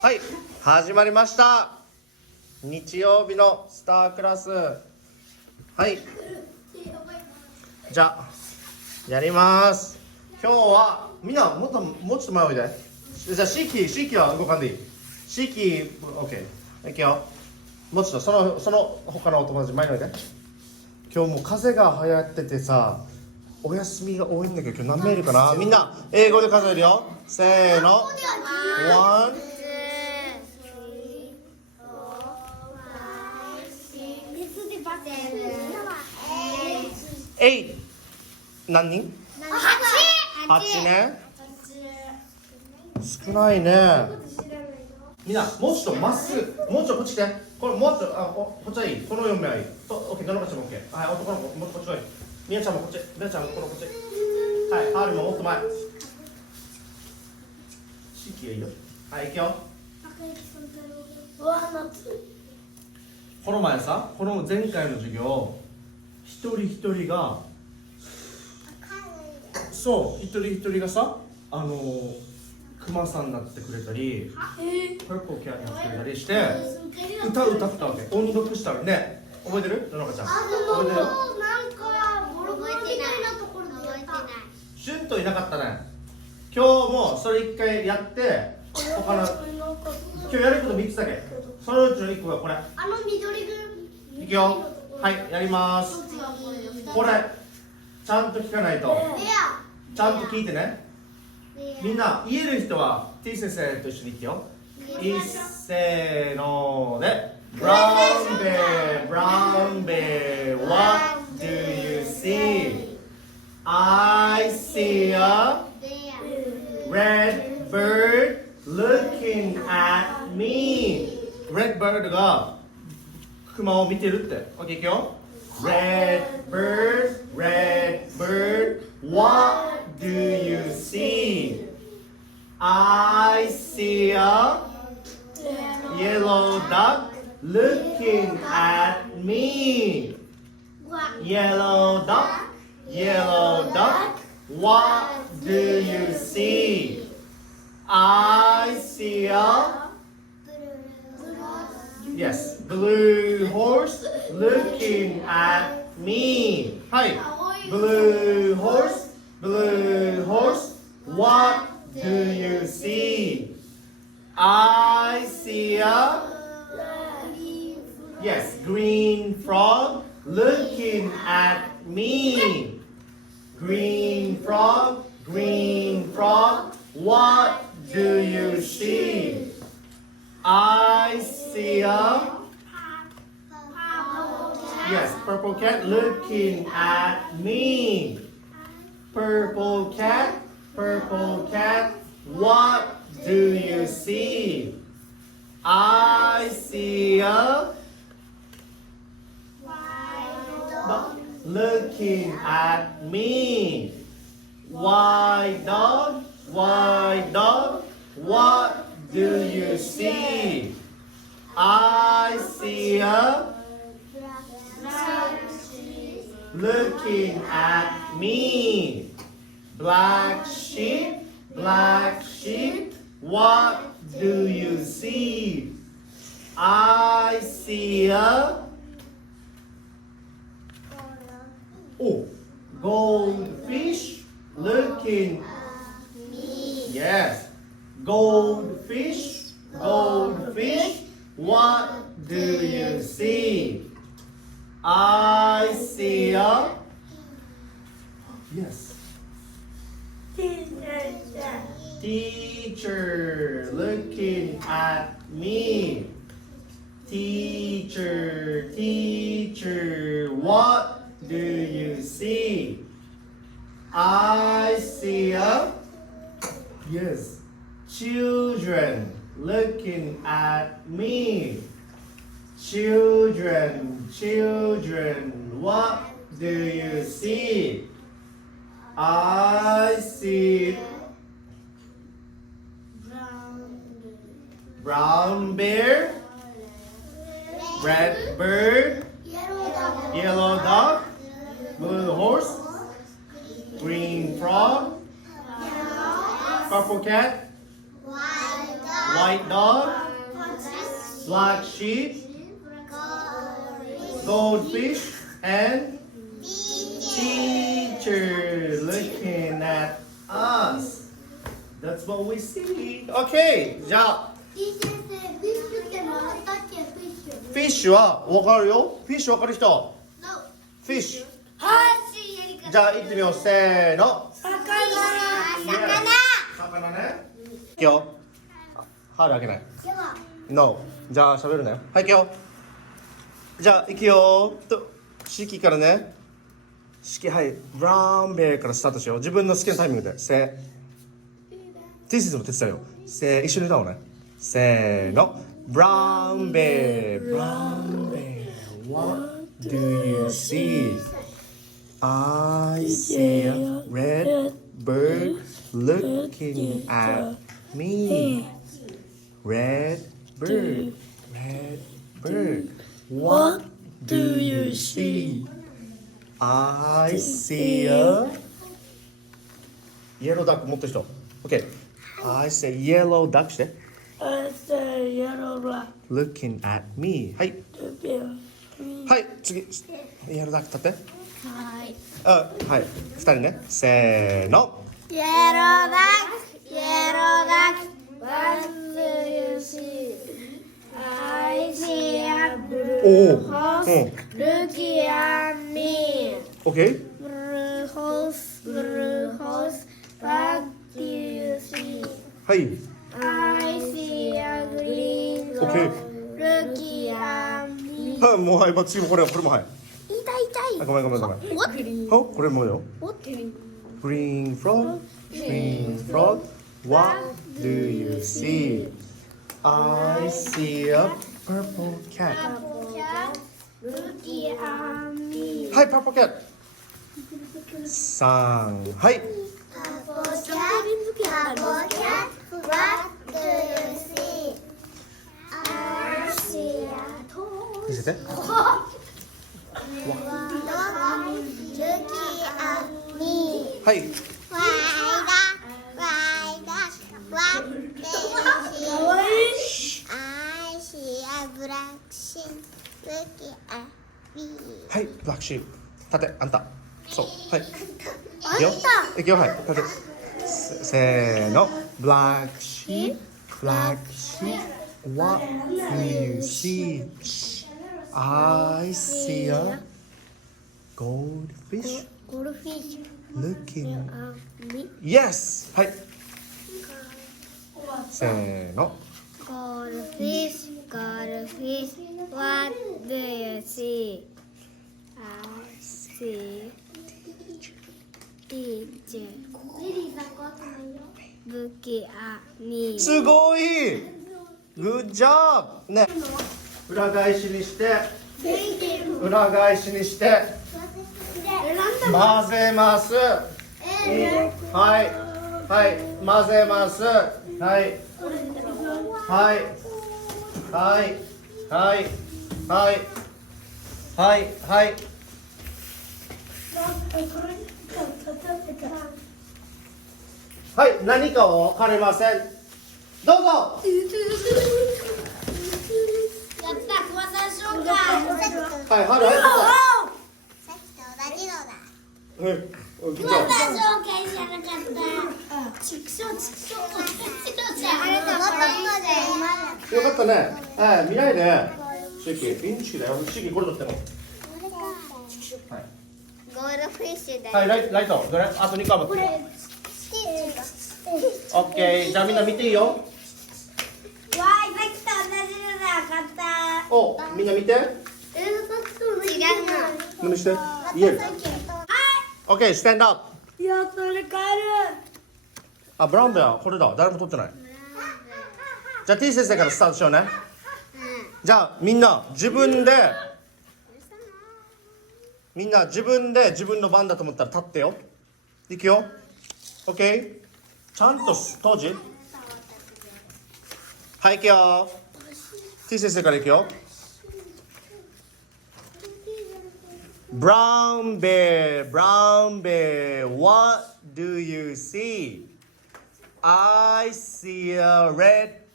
はい、始まりました。日曜日のスタークラス。はい。じゃあやります。今日はみんなもうちょっと前おいで。じゃあシキは動かんでいい。シキ、オッケー。いくよ。もうちょっとその他のお友達前においで。今日も風が流行っててさ、お休みが多いんだけど今日何名いるかな。みんな英語で数えるよ。せーの。One。8何人？8ね。少ないね。みんなもうちょっとまっすぐ、もうちょっとこっち来て。これもうちょっとこっちはいい。この4名はいい。オッケー、どの子ちゃんもオッケー。はい、男の子もっとこっち来い。みやちゃんもこっち。みやちゃんもこっち。はい、ハールももっと前。シキがいいよ。はい、行くよ。この前さ、この前回の授業、一人一人がそう一人一人がさクマさんになってくれたりパープルキャットになってくれたりして歌ったわけ。音読したらね。覚えてる？ののかちゃん覚えてる？なんかボロボロみたいなところでやった。シュンといなかったね。今日もそれ一回やって他の今日やること3つだけ。そのうちの1個がこれ。緑軍いくよ。はい、やります。これちゃんと聞かないと。ちゃんと聞いてね。みんな言える人は T 先生と一緒に言ってよ。いっせーので Brown bear, brown bear, what do you see? I see a red bird looking at me. Red bird がクマを見てるって。OK いくよ。Red bird, red bird, what do you see? I see a yellow duck looking at me. Yellow duck, what do you see? I see a yes, blue horse looking at me. はい。Blue horse, what do you see? I see a yes, green frog looking at me. Green frog, what do you see? I see a yes, purple cat looking at me. Purple cat, what do you see? I see a dog looking at me. White dog, what do you see? I see a looking at me. Black sheep, what do you see? I see a goldfish looking at me. Yes, goldfish, what do you see? I see a yes. Teacher looking at me. Teacher, what do you see? I see a yes. Children looking at me. Children, what do you see? I see brown bear, red bird, yellow dog, blue horse, green frog, purple cat, white dog, black sheep, goldfish, and teacher looking at us. That's what we see. Okay, じゃあフィッシュは分かるよ。フィッシュ分かる人。フィッシュ。じゃあ行ってみよう。せーの。魚ね。いくよ。歯で開けない。No。じゃあ喋るね。はい、いくよ。じゃあ行くよ。式からね。式、はい。ブラウンベアからスタートしよう。自分の好きなタイミングで。ティースも手伝うよ。一緒に歌おうね。せーの。Brown bear, brown bear, what do you see? I see a red bird looking at me. Red bird, what do you see? I see a yellow duck 持ってる人。OK。I say yellow duck して。I say yellow duck. Looking at me. はい。はい、次。イエローダック立って。はい。はい。二人ね。せーの。イエローダック、イエローダック。What do you see? I see a blue horse looking at me. OK? Blue horse, what do you see? はい。I see a green OK。looking at me. はい、もうはい、バッチリもこれもはい。痛い。ごめん。What? これもよ。What? Green frog, what do you see? I see a purple cat. Looking at me. はい、purple cat。3、はい。Purple cat, what do you see? I see a 見せて。dog looking at me. はい。What do you see? I see a black sheep looking at me. はい、ブラックシープ。立て、あんた。そう、はい。いくよ。いくよ、はい。立て。せーの。Black sheep, what do you see? I see a goldfish Goldfish looking. at me. Yes! はい。せーの。Goldfish, what do you see? I see teacher looking at me. すごい Good job! ね。裏返しにして、裏返しにして、混ぜます。はい、はい、混ぜます。はい、はい、はい、はい、はい、はい、はい。はい、何かは分かりません。どうぞ。やった、熊さん紹介。はい、はい、はい。さっきと同じのだ。はい、熊さん紹介じゃなかった。畜生。あれともっとよかったね。はい、見ないで。シキ、インチキだよ。シキ、これ取っても。はい。ゴールドフィッシュだよ。はい、ライト、どれ、あと2個持って。オッケー、じゃあみんな見ていいよ。わーい、さっきと同じのだ。買った。お、みんな見て。違うな。何して。言える。オッケー、スタンドアップ。いや、それ帰る。あ、ブラウンベア、これだ。誰も取ってない。じゃあ T 先生からスタートしようね。じゃあみんな自分で自分の番だと思ったら立ってよ。いくよ。OK。ちゃんと当時。はい、いくよ。T 先生からいくよ。Brown bear, what do you see? I see a red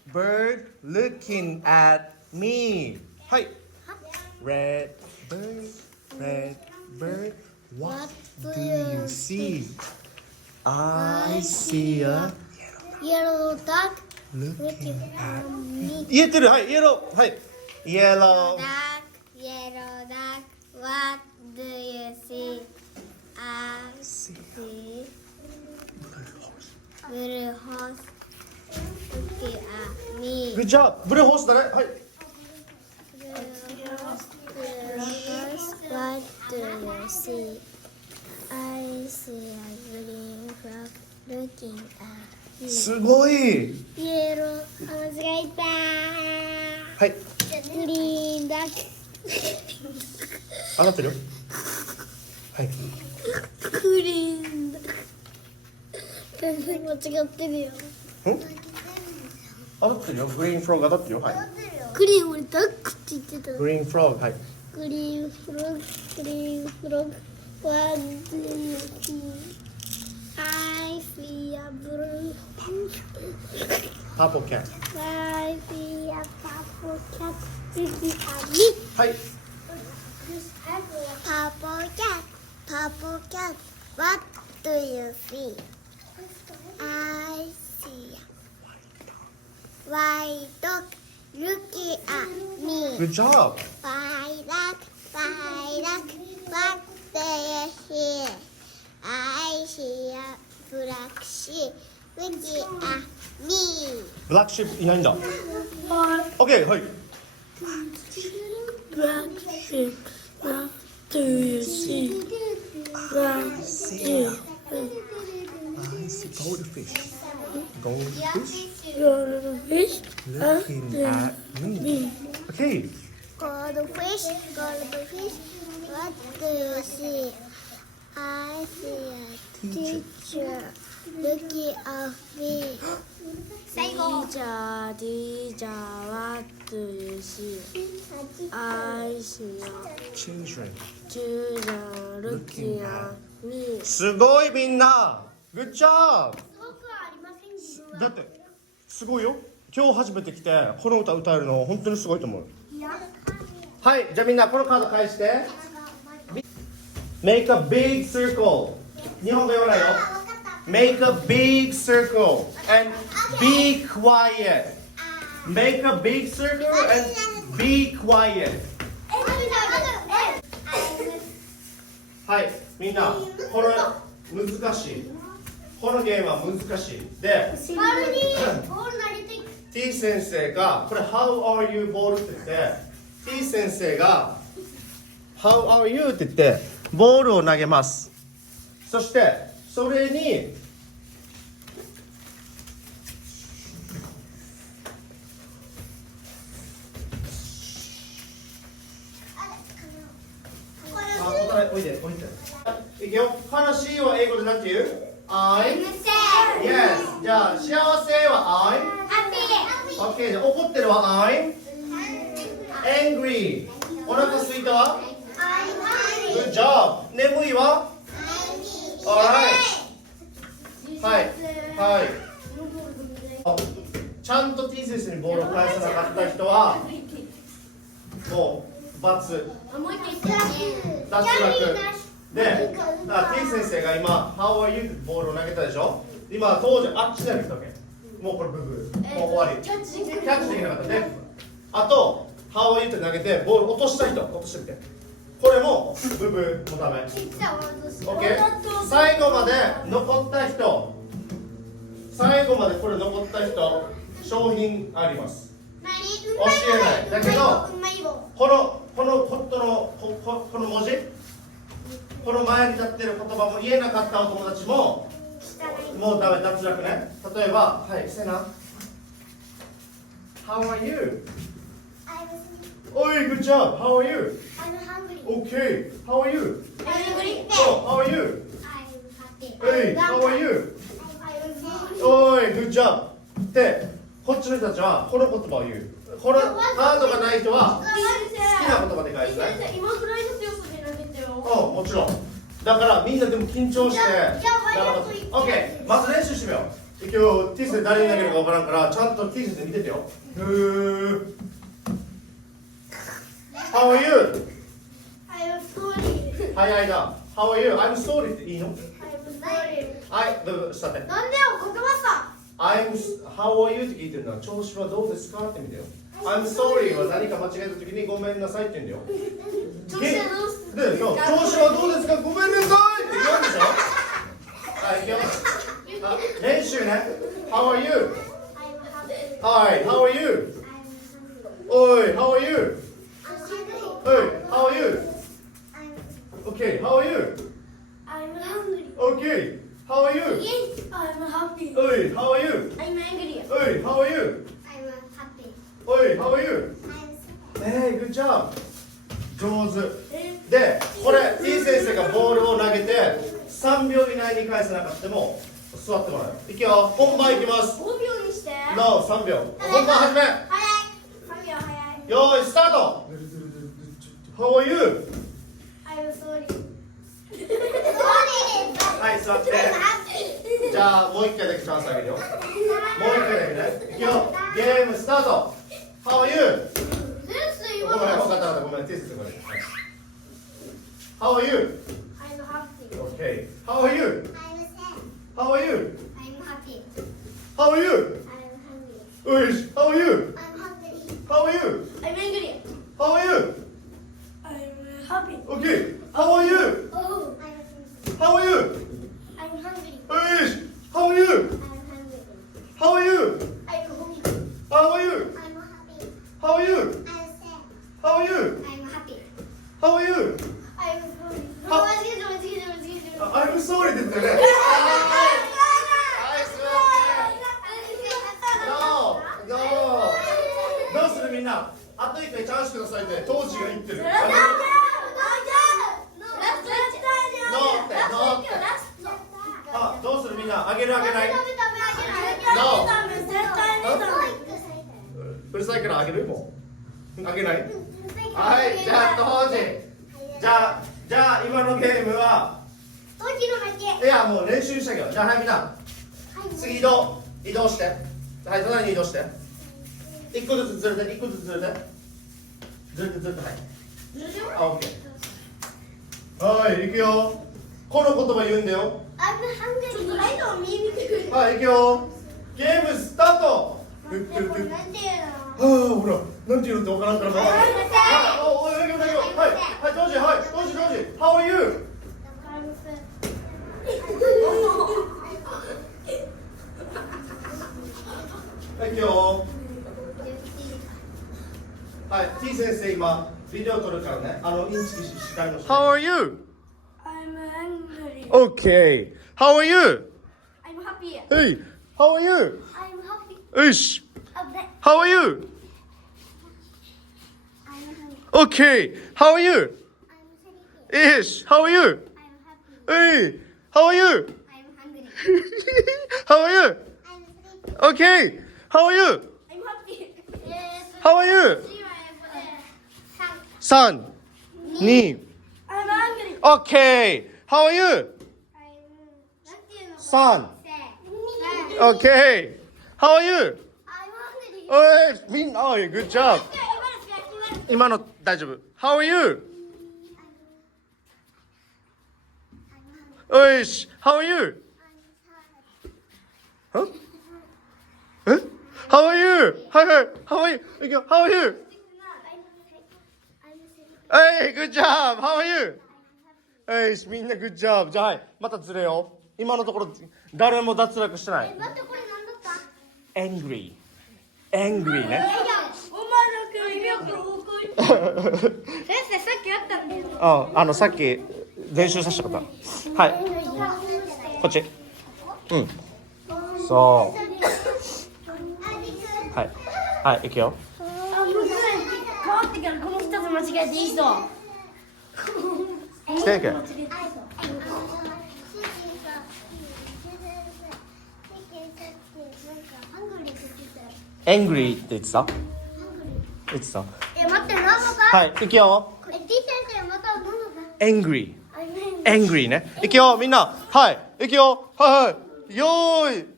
bird looking at me. はい。Red bird, red bird, what do you see? I see a Yellow duck looking at me. 言えてる。はい、イエロー。はい。イエロー。 Yellow duck, what do you see? I see blue horse looking at me. Good job. ブルーホースだね。はい。Blue horse, what do you see? I see a green frog looking at me. すごい。イエロー、間違えたはい。グリーンダック。上がってるよ。はい。グリーンダック。全然間違ってるよ。上がってるよ。グリーンフロッグ上がってるよ。はい。グリーン俺ダックって言ってた。グリーンフロッグ。はい。グリーンフロッグ、グリーンフロッグ。What do you see? I see a blue. パーポーキャット。 I see a purple cat looking at me. はい。Purple cat, purple cat. What do you see? I see a white dog looking at me. Good job. White dog, what do you see? I see a black sheep looking at me. ブラックシップいないんだ。OK。はい。 Black sheep, what do you see? Black sheep, I see goldfish. Goldfish goldfish, looking at me. OK。 Goldfish, what do you see? I see a teacher looking at me. 最後 teacher, what do you see? I see a Children. children looking at me. すごいみんな。Good job。すごくありません自分はだってすごいよ。今日初めて来てこの歌歌えるの本当にすごいと思う。はい。じゃあみんなこのカード返して。Make a big circle. 日本語言わないよ。Make a big circle and be quiet. Make a big circle and be quiet. はい、みんな、これ難しい。このゲームは難しい。で、T 先生が、これ How are you ボールって言って、T 先生が How are you って言って、ボールを投げます。そして、それにおいで、おいで。いくよ。悲しいは英語でなんて言う ?I'm Yes。じゃあ、幸せは I'm OK。じゃあ、怒ってるは I'm Angry。お腹すいたは Good job。眠いは Alright。はい。はい。ちゃんと T 先生にボールを返さなかった人は、もう、罰。脱落で、T 先生が今、How are you ってボールを投げたでしょ。今、当時あっちに投げたわけ。もうこれブブー。もう終わり。キャッチできなかったね。あと、How are you って投げて、ボール落とした人、落としてみて。これもブブーもダメ。OK。最後まで残った人、最後までこれ残った人、商品あります。教えない。だけど、この文字、この前に立ってる言葉も言えなかったお友達ももうダメ、脱落ね。例えば、はい、セナ How are you? おい、good job! How are you? Okay, how are you? Oh, how are you? Hey, how are you? おい、good job! で、こっちの人たちはこの言葉を言う。このカードがない人は好きな言葉で返すね。今くらいの強さで投げてよ。もちろん。だからみんなでも緊張して。OK、まず練習してみよう。今日 T 先生誰に投げるかわからんからちゃんと T 先生見ててよ。How are you? I'm sorry. 早いな。How are you? I'm sorry っていいの？ I'm sorry. はい、どうぞ、下手。なんでよ、言葉How are you って聞いてるのは調子はどうですかって見てよ。I'm sorry は何か間違えた時にごめんなさいって言うんだよ。調子はどうすで、そう調子はどうですかごめんなさいって言うんでしょ。はい、いくよ。あ、練習ね。How are you? I'm happy. はい、How are you? I'm hungry. おい、How are you? I'm hungry. おい、How are you? I'm Okay, how are you? I'm hungry. Okay, how are you? Yes, I'm happy. おい、How are you? I'm angry. おい、How are you? I'm happy. おい、How are you? I'm sad. Good job. 上手。で、これ T 先生がボールを投げて3秒以内に返せなかったも座ってもらう。いくよ、本番いきます。5秒にして。 No、3秒。本番始め。早い。3秒早い。よーい、スタート。How are you? I'm sorry. はい、座って。じゃあ、もう一回だけチャンスあげるよ。もう一回だけね。いくよ、ゲームスタート。How are you? ごめん、分かったごめん、T 先生ごめん。How are you? I'm happy. Okay. How are you? I'm sad. How are you? I'm happy. How are you? I'm hungry. よし、How are you? I'm hungry. How are you? I'm angry. How are you? I'm happy. Okay. How are you? Oh, I'm How are you? I'm hungry. よし、How are you? I'm hungry. How are you? I'm hungry. How are you? I'm happy. How are you? I'm sad. How are you? I'm happy. How are you? I'm sorry. は間違えた間違えた間違えた。I'm sorry って言ったね。はい、すいません。No, no. どうするみんな。あと一回チャンスくださいって当時が言ってる。あ、どうするみんな。あげるあげない。No. うるさいからあげるもう。あげない。はい、じゃあ当時。じゃあ今のゲームは。いやもう練習したけど。じゃあはいみんな。次移動して。はい、隣に移動して。一個ずつずれて、一個ずつずれて。ずれて、はい。あ、オッケー。はい、行くよ。この言葉言うんだよ。はい、行くよ。ゲームスタート。はあ、ほら、なんて言うのってわからんからな。はい、当時、How are you? はい、行くよ。はい、T 先生今ビデオ撮るからね。インチキ司会の人。How are you? I'm angry. Okay. How are you? I'm happy. Hey, how are you? I'm happy. よし。 Okay. How are you? I'm hungry. Okay. How are you? I'm sleepy. Yes. How are you? I'm happy. Hey, how are you? I'm hungry. How are you? I'm sleepy. Okay. How are you? I'm happy. How are you? 3, 2. I'm hungry. Okay. How are you? 3. Okay. How are you? I'm hungry. おい、みんな、おい、good job. 今の大丈夫。How are you? おいし、How are you? はえ How are you? はいはい、How are you? いくよ、How are you? はい、good job! How are you? はいし、みんな good job. じゃあ、はい、またずれよう。今のところ、誰も脱落してない。待って、これ何だった？ angry. angry ね。お前の首を先生、さっきやったんだよ。さっき練習させたこと。はい。こっち。うん。そう。はい。はい、行くよ。変わってからこの2つ間違えていい人。来ていけ。angry って言ってた？言ってた。待って、何のか？はい、行くよ。T 先生、また何のか？ angry。angry ね。行くよ、みんな。はい、行くよ。はいはい。よーい、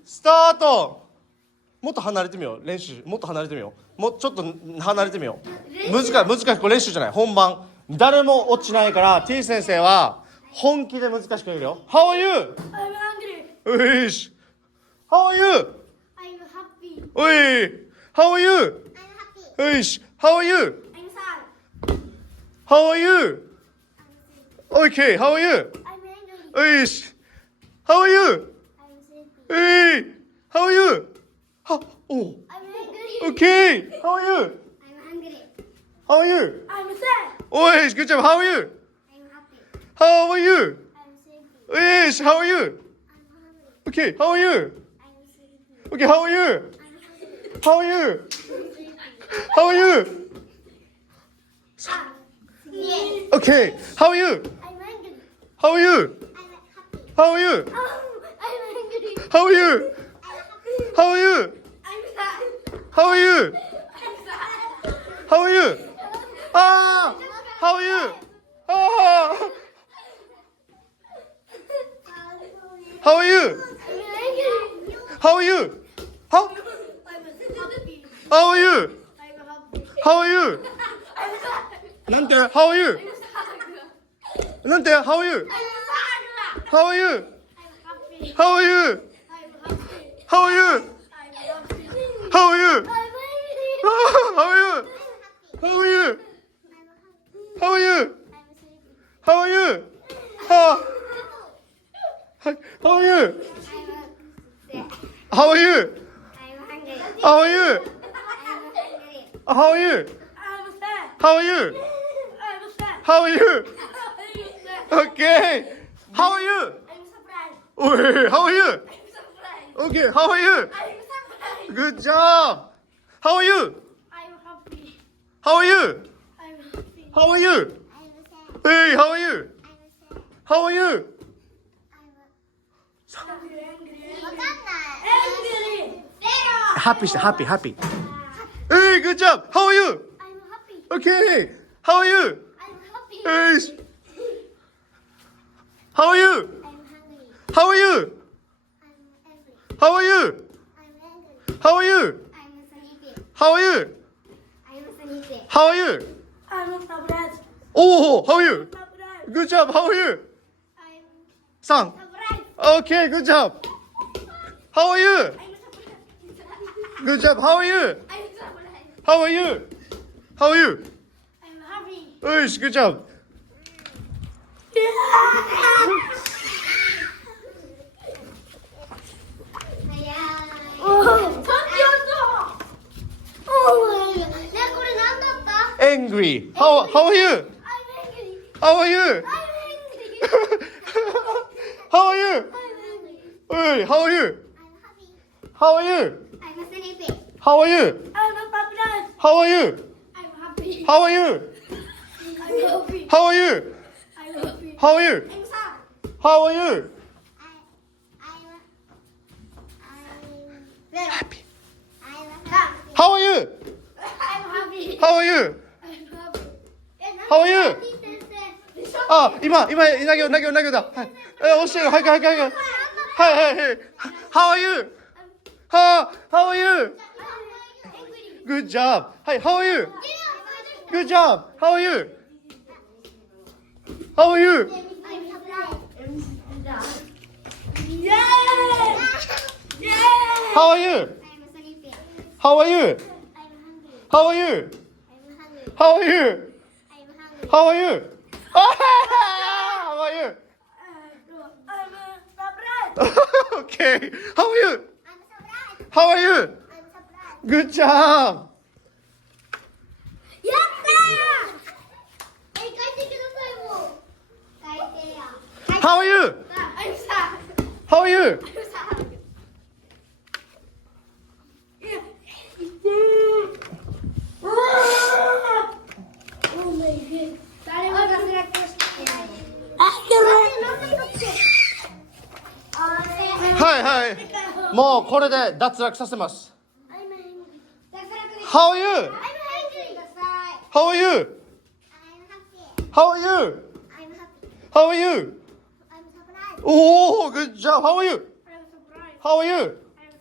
スタート。もっと離れてみよう。練習もっと離れてみよう。もうちょっと離れてみよう。難しい。これ練習じゃない。本番。誰も落ちないから T 先生は本気で難しく言うよ。 How are you? I'm hungry. おいし How are you? I'm happy. おい How are you? I'm happy. おいし How are you? I'm sad. How are you? Okay, how are you? I'm angry. おいし How are you? I'm sleepy. えい How are you? はお I'm angry. Okay, how are you? I'm hungry. How are you? I'm sad. おいし Good job, how are you? I'm happy. How are you? I'm sleepy. おいし How are you? I'm hungry. Okay, how are you? I'm sleepy. Okay, how are you? I'm hungry. How are you? How are you? Yes. Okay, how are you? I'm angry. How are you? I'm happy. How are you? I'm angry. How are you? I'm happy. How are you? I'm sad. How are you? I'm sad. How are you? Ah! How are you? Ah! How are you? I'm angry. How are you? How? I'm happy. How are you? I'm happy. How are you? I'm sad. なんて How are you? I'm sad. なんて How are you? I'm sad. How are you? I'm happy. How are you? I'm happy. How are you? I'm happy. How are you? I'm angry. Ah, How are you? How are you? How are you? How are you? Ah. How are you? How are you? I'm hungry. How are you? I'm hungry. How are you? I'm sad. How are you? I'm sad. How are you? I'm sad. Okay. How are you? I'm surprised. Oi, how are you? I'm surprised. Okay, how are you? I'm surprised. Good job. How are you? I'm happy. How are you? I'm happy. How are you? I'm sad. Hey, how are you? I'm sad. How are you? Angry, angry. わかんない Angry. Happy, happy, happy. Hey, good job. How are you? I'm happy. Okay. How are you? I'm happy. Hey. How are you? I'm hungry. How are you? I'm angry. How are you? I'm angry. How are you? I'm sleepy. How are you? I'm sleepy. How are you? I'm surprised. Oh, how are you? Surprised. Good job. How are you? I'm Son. surprised. Okay, good job. How are you? I'm surprised. Good job. How are you? I'm surprised. How are you? How are you? I'm happy. Yes, good job. Angry. How are you? How are you? How are you? Hey, how are you? How are you? How are you? I'm surprised. How are you? I'm happy. How are you? I'm happy. How are you? I'm happy. How are you? I'm sad. How are you? Happy. How are you? I'm happy. How are you? I'm happy. How are you? あ、今投げた。はい。教える。早く。はい。How are you? How are you? Good job. はい。How are you? Good job. How are you? How are you? Yay! Yay! How are you? How are you? How are you? How are you? How are you? How are you? I'm surprised. Okay. How are you? How are you? Good job. やったー！書いてくださいもう。書いてよ。 How are you? I'm sad. How are you? I'm sad. Oh my god. 誰も脱落してない。はい。もうこれで脱落させます。How are you? How are you? How are you? How are you? Oh, good job. How are you? I'm surprised. How are you? I'm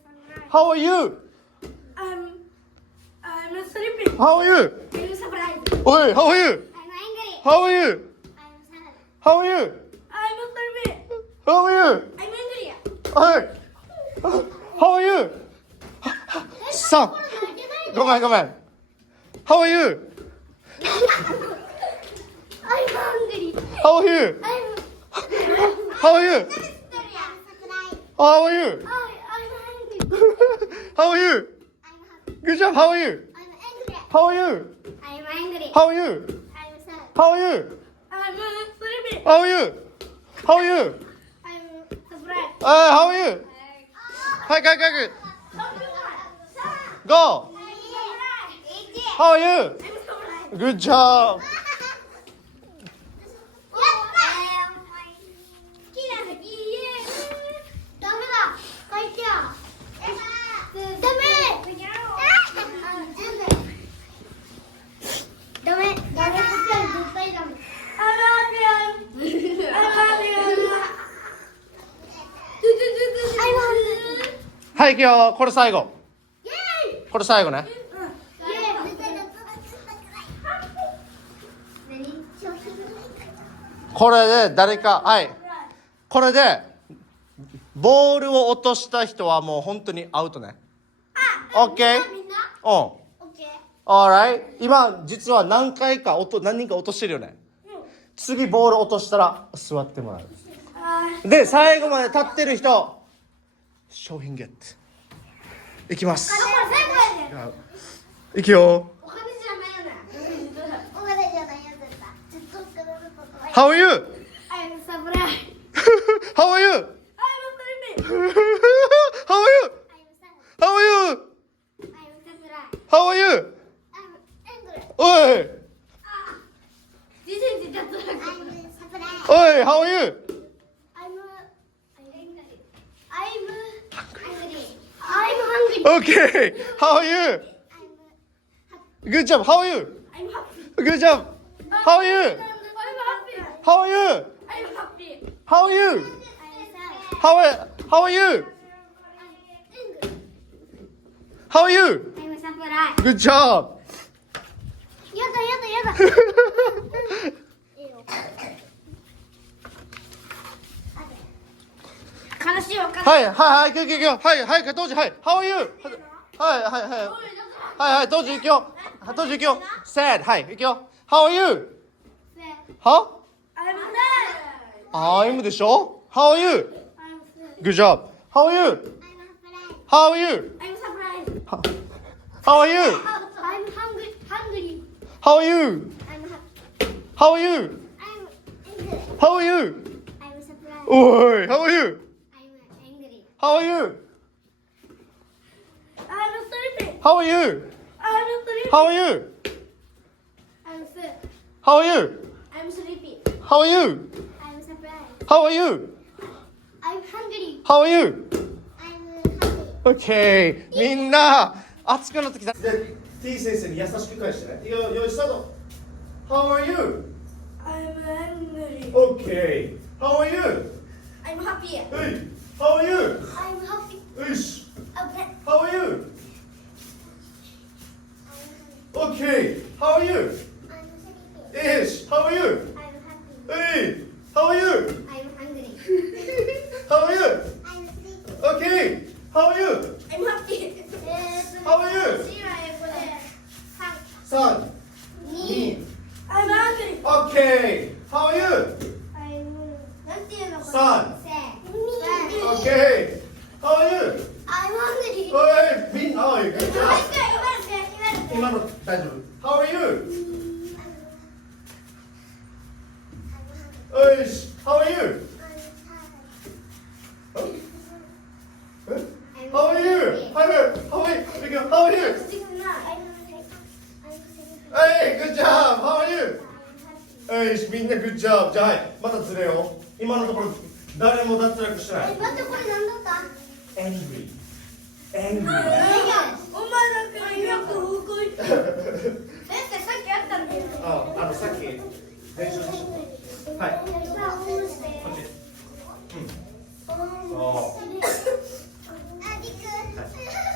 How are you? I'm sleeping. How are you? I'm surprised. Oi, how are you? I'm angry. How are you? I'm sad. How are you? I'm sleeping. How are you? I'm angry. Oi. How are you? さん、ごめんごめん。How are you? I'm hungry. How are you? How are you? How are you? I'm hungry. How are you? I'm happy. Good job. How are you? I'm angry. How are you? I'm angry. How are you? I'm sad. How are you? I'm sleeping. How are you? How are you? I'm surprised. How are you? はい、はい、はい。Go. How are you? Good job. ダメだ。書いてよ。ダメ。ダメ。絶対ダメ。はい、行くよ。これ最後。これ最後ね。これで誰か、はい。これで、ボールを落とした人はもう本当にアウトね。OK? うん。Alright? 今、実は何人か落としてるよね。次ボール落としたら座ってもらう。で、最後まで立ってる人、商品ゲット。いきます。いくよ。How are you? I'm surprised. How are you? I'm sleeping. How are you? How are you? I'm surprised. How are you? I'm angry. おい This is just I'm surprised. おい How are you? I'm angry. I'm hungry. Okay. How are you? Good job. How are you? I'm happy. Good job. How are you? I'm happy. How are you? I'm happy. How are you? I'm sad. How are you? How are you? I'm surprised. Good job. やだ。悲しいわかんない。はいはいはい行くよはい当時はい How are you? はい当時行くよSad はい行くよ How are you? は I'm sad. I'm でしょ How are you? I'm sad. Good job. How are you? How are you? I'm surprised. How are you? I'm hungry. How are you? I'm happy. How are you? I'm angry. How are you? I'm surprised. おい How are you? I'm angry. How are you? I'm sleeping. How are you? I'm sleeping. How are you? I'm sad. How are you? I'm sleepy. How are you? I'm surprised. How are you? I'm hungry. How are you? I'm happy. Okay みんな熱くなってきたで T 先生に優しく返してねいいよスタート How are you? I'm angry. Okay How are you? I'm happy. Hey How are you? I'm happy. よし Okay. How are you? Okay How are you? I'm sleepy. Ish How are you? I'm happy. Hey How are you? I'm hungry. How are you? I'm sleepy. Okay How are you? I'm happy. How are you? 3 2 I'm angry. Okay How are you? なんていうのこれ。 3 Me. Okay How are you? I'm hungry. おいみんなおい Good job 今の大丈夫 How are you? おいし How are you? How are you? How are you? How are you? How are you? Hey, good job! How are you? よしみんな Good job じゃあはいまたずれよう今のところ誰も脱落してない待ってこれ何だった Angry お前なんか意外と方向行って。さっきあったんだよ。さっき練習しはいこっちそう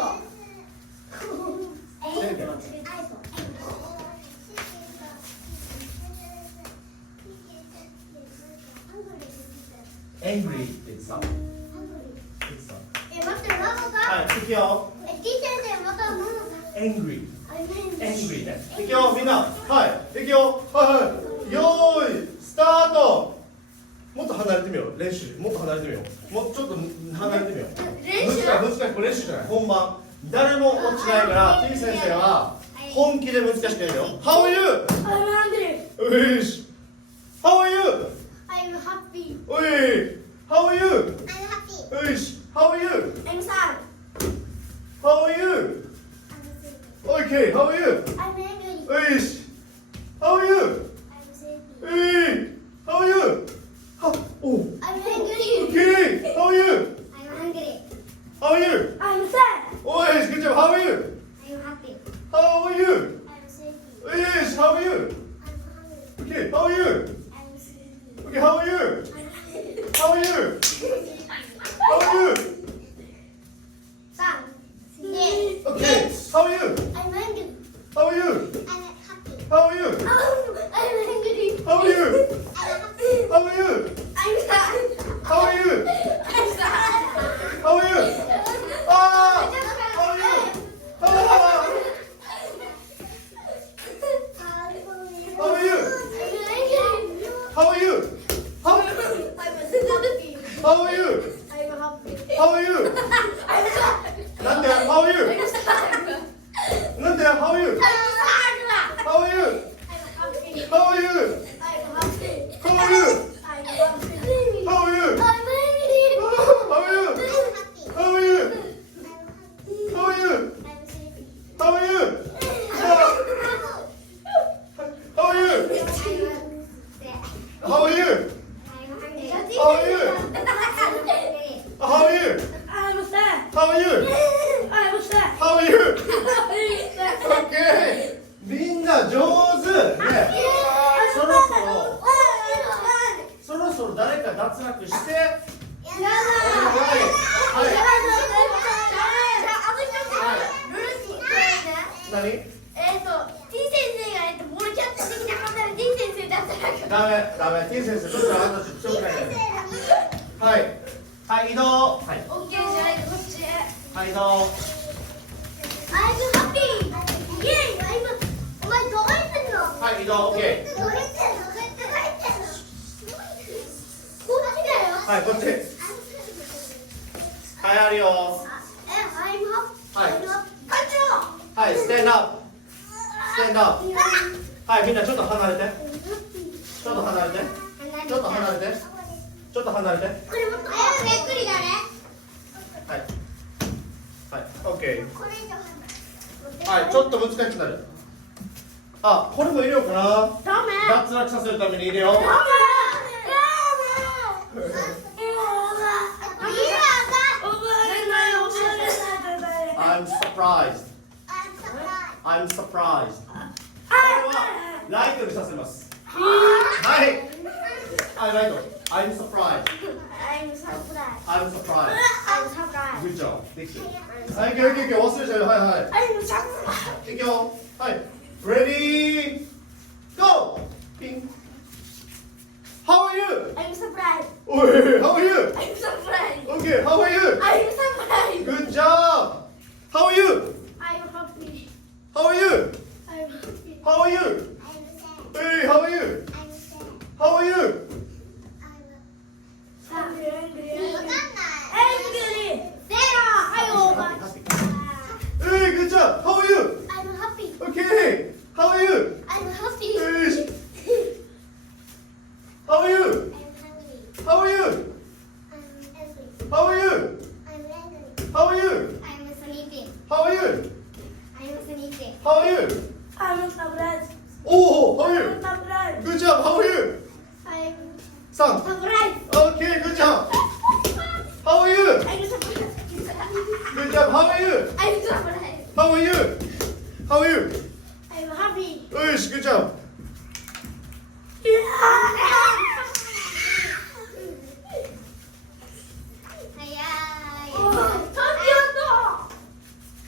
Angry って言ってた。待って、ママがはい、いくよ。T 先生、またママが Angry。Angry ね。いくよ、みんな。はい、いくよ。はいはい。よーい、スタート。もっと離れてみよう。練習。もっと離れてみよう。もうちょっと離れてみよう。練習難しい。これ練習じゃない。本番。誰も落ちないから、T 先生は本気で難しくやるよ。How are you? I'm hungry. よし。How are you? I'm happy. おい。How are you? I'm happy. よし。How are you? I'm sad. How are you? Okay, how are you? I'm angry. よし。How are you? I'm sleepy. How are you? は、おう。I'm angry. Okay, how are you? I'm hungry. How are you? I'm sad. おい、good job. How are you? I'm happy. How are you? I'm sleepy. Yes, how are you? I'm hungry. Okay, how are you? I'm sleepy. Okay, how are you? I'm How are you? How are you? 3, 4, Okay, how are you? I'm angry. How are you? I'm happy. How are you? I'm angry. How are you? I'm happy. How are you? I'm sad. How are you? I'm sad. How are you? Ah! How are you? Ah! How are you? How are you? How are you? How are you? How are you? なんで How are you? なんで How are you? How are you? How are you? How are you? How are you? How are you? How are you? How are you? How are you? How are you? How are you? How are you? How are you? I'm sad. How are you? I'm sad. How are you? Okay. みんな上手ね。そろそろ誰か脱落して。何？T 先生がボールキャッチできなかったら T 先生だったらダメ T 先生どうしたらあんたち強くないからね。はいはい移動。はい OK じゃないとこっちへはい移動。I'm happy! イエーイお前どこ行ってんのはい移動 OK。どこ行ってんのこっちだよはいこっち。はいあるよ。I'm happy はい会長はいステンドアップ。ステンドアップ。はいみんなちょっと離れて。ちょっと離れて。ちょっと離れて。ちょっと離れて。これもっと早くゆっくりだねはいはい OK。これ以上はいちょっと難しくなる。あこれも入れようかな。ダメ脱落させるために入れよう。I'm surprised. I'm surprised. これはライトにさせます。はい。はいライト。I'm surprised. I'm surprised. Good job. できてる。はい、いくよいくよいくよ忘れちゃうよ。はいはい。いくよ。はい。Ready? Go! ピン。How are you? おい、How are you? Okay, how are you? Good job. How are you? How are you? How are you? Hey, how are you? How are you? Hey, good job. How are you? Okay. How are you? Hey. How are you? How are you? How are you? How are you? How are you? How are you? Oh, how are you? Good job. How are you? Son. Okay, good job. How are you? Good job. How are you? How are you? How are you? Yes, good job.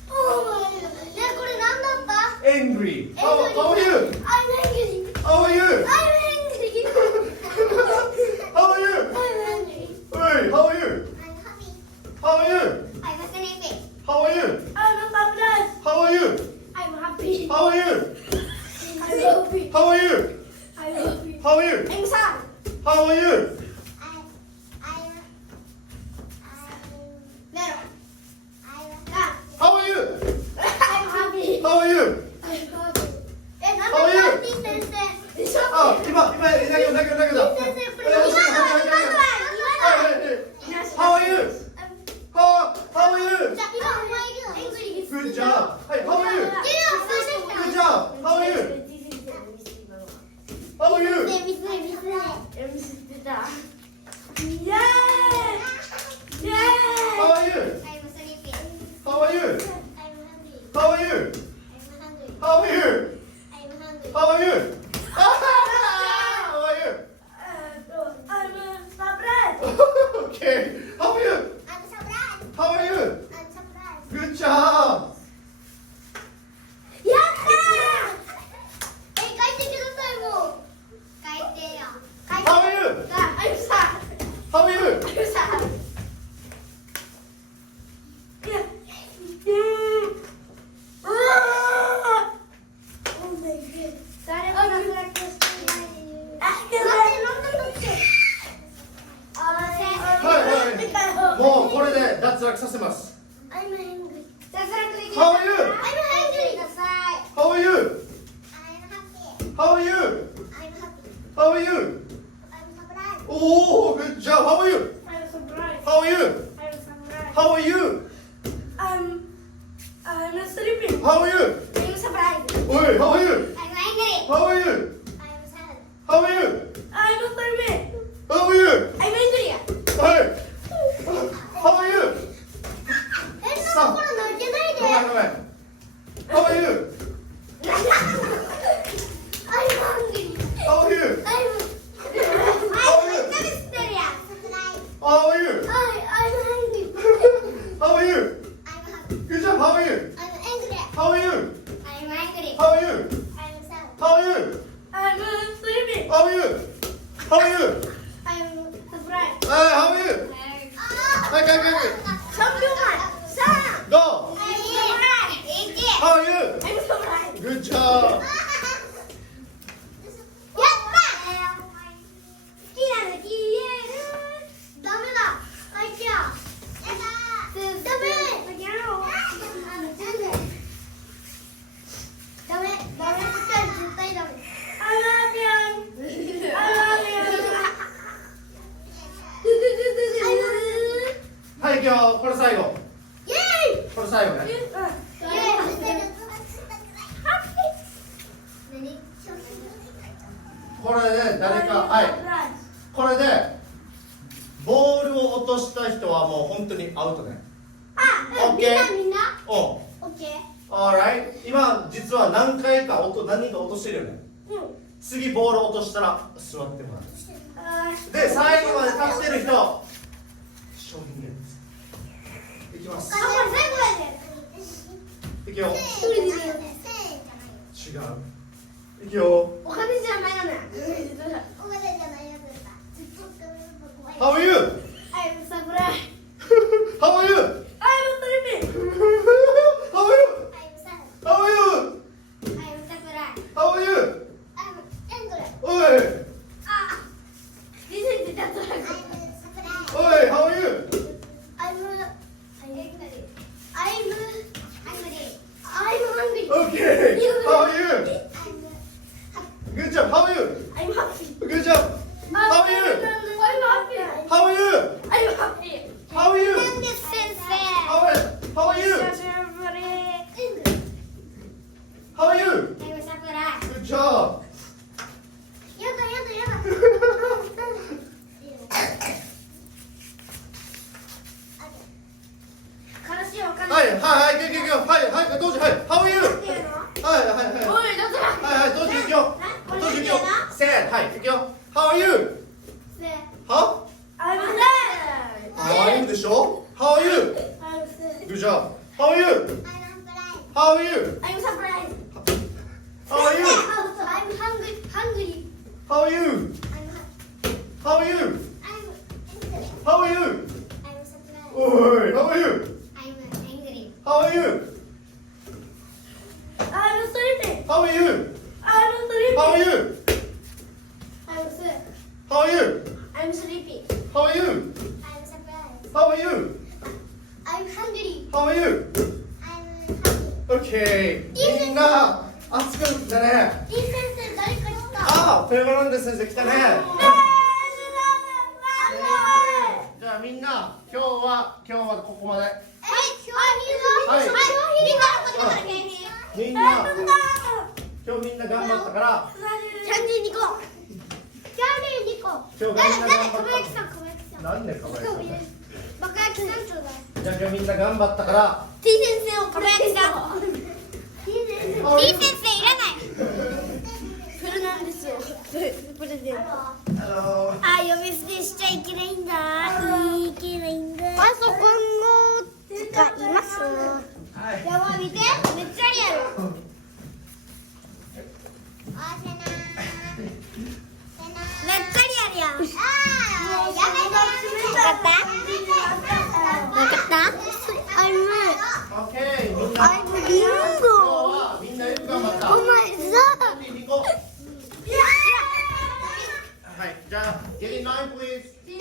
angry. How are you? I'm angry. How are you? I'm angry. How are you? I'm angry. Hey, how are you? I'm happy. How are you? I'm sleepy. How are you? I'm surprised. How are you? I'm happy. How are you? I'm happy. How are you? I'm happy. How are you? I'm sad. How are you? Nero. How are you? I'm happy. How are you? I'm happy. How are you? あ、今投げた。How are you? How are you? Good job. Hey, how are you? Good job. How are you? How are you? How are you? How are you? How are you? How are you? How are you? How are you? Okay. How are you? How are you? Good job. How are you? How are you?もうこれで脱落させます。How are you? How are you? How are you? How are you? Oh, good job. How are you? How are you? How are you? I'm sleeping. How are you? I'm surprised. Oi, how are you? How are you? How are you? I'm sleeping. How are you? I'm angry. Hey. How are you? Stop. ごめんごめん。How are you? How are you? How are you? How are you? Good job. How are you? How are you? How are you? How are you? I'm sleeping. How are you? How are you? I'm surprised. Hey, how are you? Go. How are you? I'm surprised. Good job.はい、今日これ最後。これ最後ね。これで誰か、はい。これでボールを落とした人はもう本当にアウトね。オッケー。おう。Alright。今実は何人か落としてるよね。次ボール落としたら座ってもらう。で最後まで立ってる人、賞金ゲームです。いきます。いくよ。違う。いくよ。お金じゃないよね。How are you? I'm surprised. How are you? I'm sleeping. How are you? How are you? How are you? おい。This is the dark. おい。How are you? I'm hungry. Okay. How are you? Good job. How are you? I'm happy. Good job. How are you? I'm happy. How are you? I'm happy. How are you? How are you? How are you? Good job. はいはいはい、いくよはいはい、どうぞはい、How are you? はいはいはいはい、どうぞいくよどうぞいくよせーはい、いくよ How are you? は I'm sad. How are you でしょ How are you? I'm sad. Good job. How are you? How are you? I'm surprised. How are you? I'm hungry. How are you? How are you? How are you? I'm surprised. Oi, how are you? I'm angry. How are you? I'm sleepy. How are you? I'm sleepy. How are you? I'm sick. How are you? I'm sleepy. How are you? I'm surprised. How are you? I'm hungry. How are you? I'm hungry. Okay. みんな暑くなってね。いい先生、誰か来た。ああ、ペーバランデ先生来たね。じゃあみんな今日はここまで。みんな今日みんな頑張ったから今日みんな頑張ったなんでかば焼きさんじゃあ今日みんな頑張ったから T 先生をかば焼きさん T 先生いらないフルなんですよプレゼントあ、呼び捨てしちゃいけないんだいけないんだパソコンを使いますやばい見てめっちゃリアルめっちゃリアルやん分かったオッケーみんなI'm Ringo みんなよく頑張った Oh my god はいじゃあ Get in line please